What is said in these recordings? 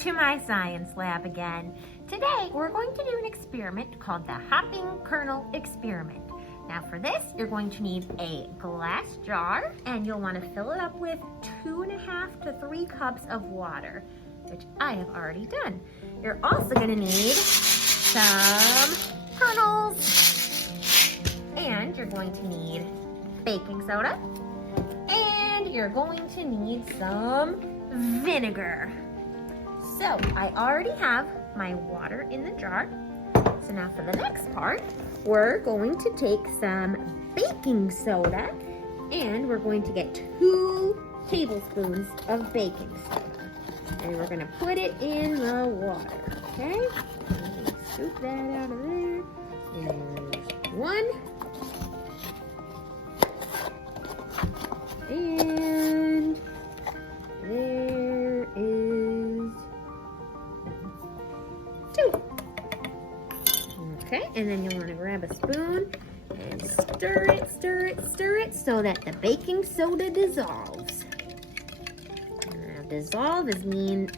to my science lab again. Today we're going to do an experiment called the hopping kernel experiment. Now for this, you're going to need a glass jar and you'll want to fill it up with 2.5 to 3 cups of water, which I have already done. You're also going to need some kernels, and you're going to need baking soda, and you're going to need some vinegar. So I already have my water in the jar. So now for the next part, we're going to take some baking soda and we're going to get 2 tablespoons of baking soda. And we're going to put it in the water, okay? Scoop that out of there. There's 1. And there is 2. Okay, and then you'll want to grab a spoon and stir it, stir it, stir it so that the baking soda dissolves. Now, dissolve means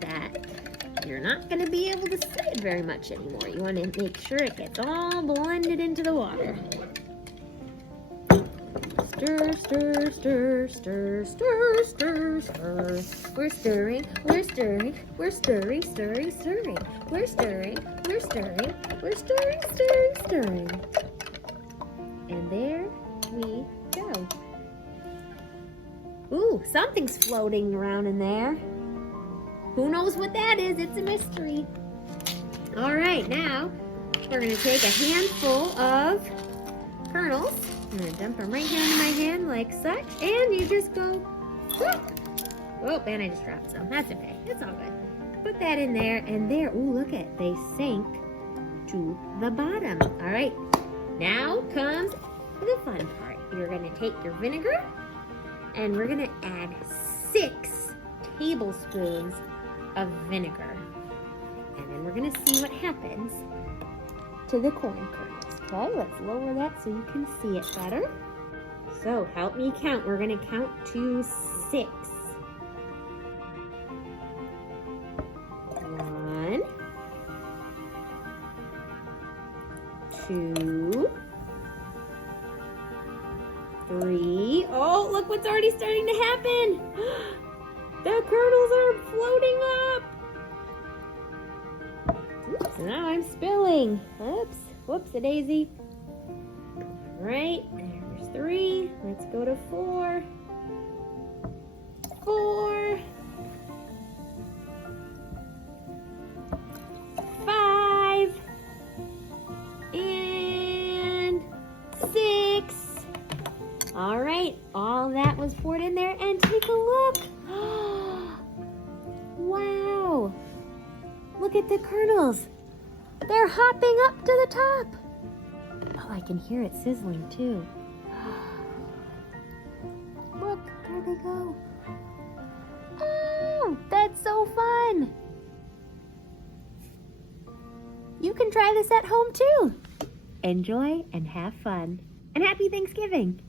that you're not going to be able to see it very much anymore. You want to make sure it gets all blended into the water. Stir, stir, stir, stir, stir, stir, stir. We're stirring, we're stirring, we're stirring, stirring, stirring. We're stirring, we're stirring, we're stirring, stirring, stirring. And there we go. Ooh, something's floating around in there. Who knows what that is? It's a mystery. All right, now we're gonna take a handful of kernels. I'm gonna dump them right here into my hand like such, and you just go, whoop. Oh, and I just dropped some. That's okay, it's all good. Put that in there, and there, ooh, look at, they sank to the bottom. All right, now comes the fun part. You're gonna take your vinegar, and we're gonna add 6 tablespoons of vinegar. And then we're gonna see what happens to the corn kernels. Okay, let's lower that so you can see it better. So help me count. We're gonna count to 6. 1, 2, 3. Oh, look what's already starting to happen. The kernels are floating up. Oops, now I'm spilling. Oops. Whoops-a-daisy. All right, there's 3. Let's go to 4. 4. 5. And 6. All right, all that was poured in there, and take a look. Wow. Look at the kernels. They're hopping up to the top. Oh, I can hear it sizzling too. Look, there they go. Oh, that's so fun. You can try this at home too. Enjoy and have fun. And happy Thanksgiving.